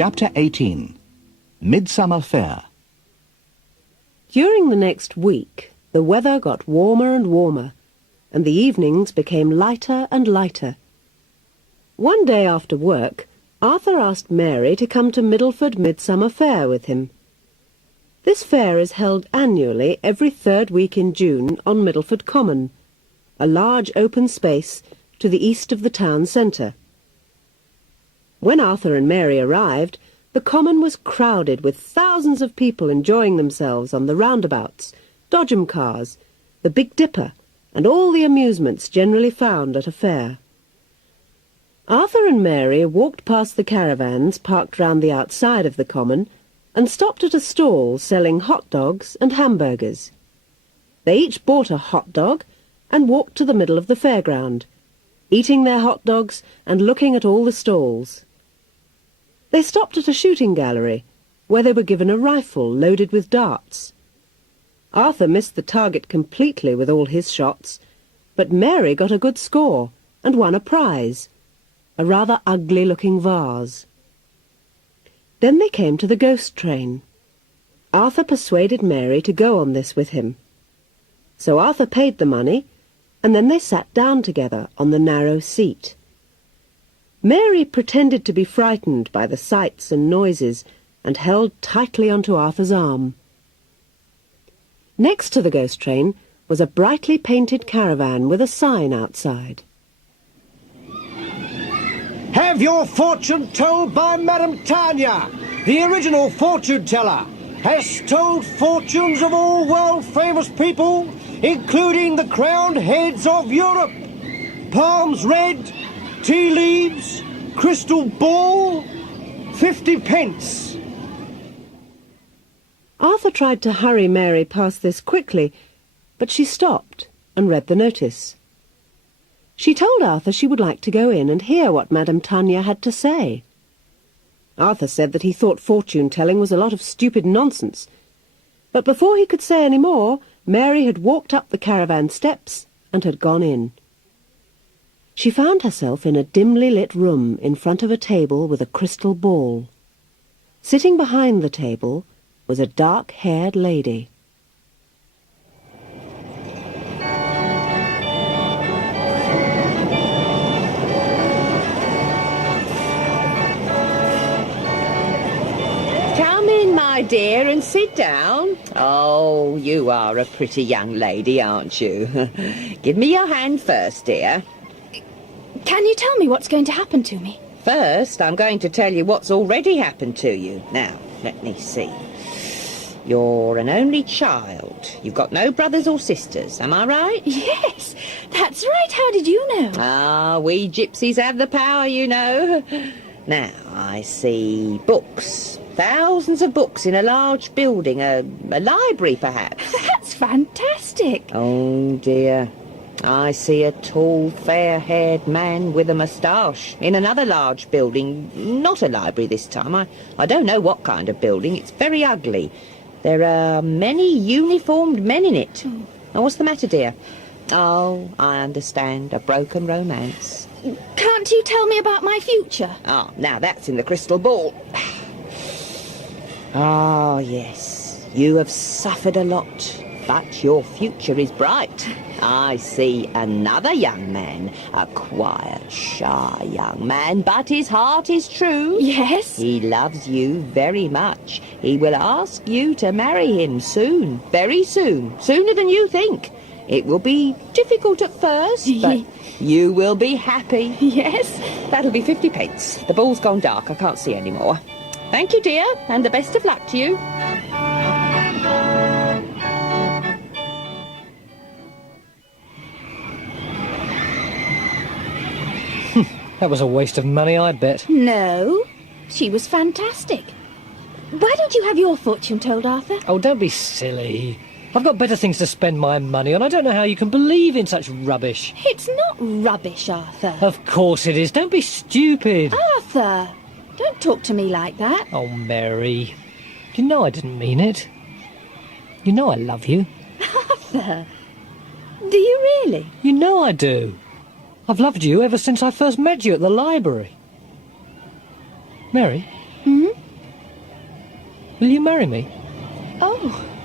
Chapter 18. Midsummer Fair. During the next week, the weather got warmer and warmer, and the evenings became lighter and lighter. One day after work, Arthur asked Mary to come to Middleford Midsummer Fair with him. This fair is held annually every third week in June on Middleford Common, a large open space to the east of the town centre. When Arthur and Mary arrived, the common was crowded with thousands of people enjoying themselves on the roundabouts, dodgem cars, the Big Dipper, and all the amusements generally found at a fair. Arthur and Mary walked past the caravans parked round the outside of the common and stopped at a stall selling hot dogs and hamburgers. They each bought a hot dog and walked to the middle of the fairground, eating their hot dogs and looking at all the stalls. They stopped at a shooting gallery, where they were given a rifle loaded with darts. Arthur missed the target completely with all his shots, but Mary got a good score and won a prize, a rather ugly-looking vase. Then they came to the ghost train. Arthur persuaded Mary to go on this with him. So Arthur paid the money, and then they sat down together on the narrow seat. Mary pretended to be frightened by the sights and noises and held tightly onto Arthur's arm. Next to the ghost train was a brightly painted caravan with a sign outside. Have your fortune told by Madame Tanya, the original fortune-teller, has told fortunes of all world-famous people, including the crowned heads of Europe. Palms red, tea leaves, crystal ball, 50 pence. Arthur tried to hurry Mary past this quickly, but she stopped and read the notice. She told Arthur she would like to go in and hear what Madame Tanya had to say. Arthur said that he thought fortune-telling was a lot of stupid nonsense, but before he could say any more, Mary had walked up the caravan steps and had gone in. She found herself in a dimly lit room in front of a table with a crystal ball. Sitting behind the table was a dark-haired lady. Come in, my dear, and sit down. Oh, you are a pretty young lady, aren't you? Give me your hand first, dear. Can you tell me what's going to happen to me? First, I'm going to tell you what's already happened to you. Now, let me see. You're an only child. You've got no brothers or sisters, am I right? Yes, that's right. How did you know? Ah, we gypsies have the power, you know. Now, I see books. Thousands of books in a large building, a library, perhaps. That's fantastic. Oh, dear. I see a tall, fair-haired man with a moustache in another large building. Not a library this time. I don't know what kind of building. It's very ugly. There are many uniformed men in it. Oh, what's the matter, dear? Oh, I understand. A broken romance. Can't you tell me about my future? Ah, now that's in the crystal ball. Ah, yes. You have suffered a lot, but your future is bright. I see another young man, a quiet, shy young man, but his heart is true. Yes? He loves you very much. He will ask you to marry him soon, very soon, sooner than you think. It will be difficult at first, but you will be happy. Yes? That'll be 50 pence. The ball's gone dark. I can't see any more. Thank you, dear, and the best of luck to you. That was a waste of money, I bet. No, she was fantastic. Why don't you have your fortune told, Arthur? Oh, don't be silly. I've got better things to spend my money on. I don't know how you can believe in such rubbish. It's not rubbish, Arthur. Of course it is. Don't be stupid. Arthur, don't talk to me like that. Oh, Mary. You know I didn't mean it. You know I love you. Arthur, do you really? You know I do. I've loved you ever since I first met you at the library. Mary? Hmm? Will you marry me? Oh,